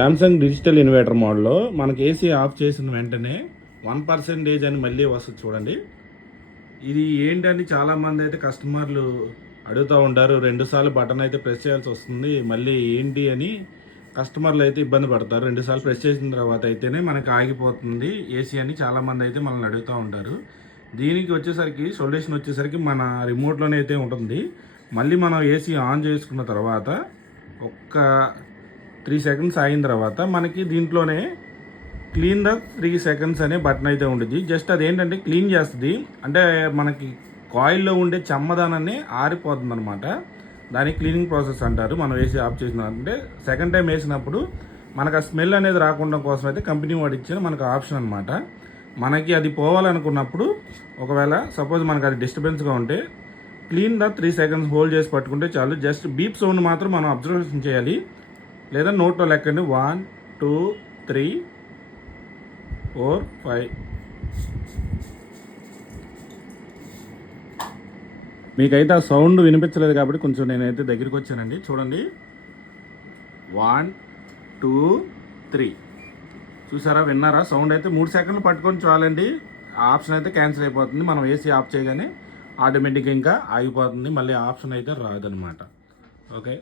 Samsung digital inverter మోడ్లో మనకి AC of చేసిన వెంటనే 1% అని మళ్ళీ వస్తుంది చూడండి. ఇది ఏంటని చాలామంది అయితే కస్టమర్లు అడుగుతూ ఉంటారు. 2 సార్లు బటన్ అయితే ప్రెస్ చేయాల్సి వస్తుంది, మళ్ళీ ఏంటి అని కస్టమర్లు అయితే ఇబ్బంది పడతారు. 2 సార్లు ప్రెస్ చేసిన తర్వాత అయితేనే మనకి ఆగిపోతుంది ఏసీ అని చాలామంది అయితే మనల్ని అడుగుతూ ఉంటారు. దీనికి వచ్చేసరికి సొల్యూషన్ వచ్చేసరికి మన రిమోట్లోనే అయితే ఉంటుంది. మళ్ళీ మనం ఏసీ ఆన్ చేసుకున్న తర్వాత ఒక్క 3 సెకండ్స్ అయిన తర్వాత మనకి దీంట్లోనే క్లీన్ ద 3 సెకండ్స్ అనే బటన్ అయితే ఉంటుంది. జస్ట్ అదేంటంటే క్లీన్ చేస్తుంది, అంటే మనకి కాయిల్లో ఉండే చెమ్మదానాన్ని ఆరిపోతుంది అనమాట. దానికి క్లీనింగ్ ప్రాసెస్ అంటారు. మనం వేసి ఆఫ్ చేసిన అంటే సెకండ్ టైం వేసినప్పుడు మనకు ఆ స్మెల్ అనేది రాకుండా కోసం అయితే కంపెనీ వాడు ఇచ్చిన మనకు ఆప్షన్ అనమాట. మనకి అది పోవాలనుకున్నప్పుడు ఒకవేళ సపోజ్ మనకు అది డిస్టర్బెన్స్గా ఉంటే క్లీన్ ద 3 సెకండ్స్ హోల్డ్ చేసి పట్టుకుంటే చాలు. జస్ట్ బీప్ సౌండ్ మాత్రం మనం అబ్జర్వేషన్ చేయాలి, లేదా నోట్లో లెక్కండి. 1 2 3 4 5. మీకైతే ఆ సౌండ్ వినిపించలేదు కాబట్టి కొంచెం నేనైతే దగ్గరికి వచ్చానండి. చూడండి, 1 2 3 చూసారా, విన్నారా? సౌండ్ అయితే 3 సెకండ్లు పట్టుకొని చాలండి. ఆ ఆప్షన్ అయితే క్యాన్సిల్ అయిపోతుంది. మనం ఏసీ ఆఫ్ చేయగానే ఆటోమేటిక్గా ఇంకా ఆగిపోతుంది, మళ్ళీ ఆప్షన్ అయితే రాదనమాట. ఓకే.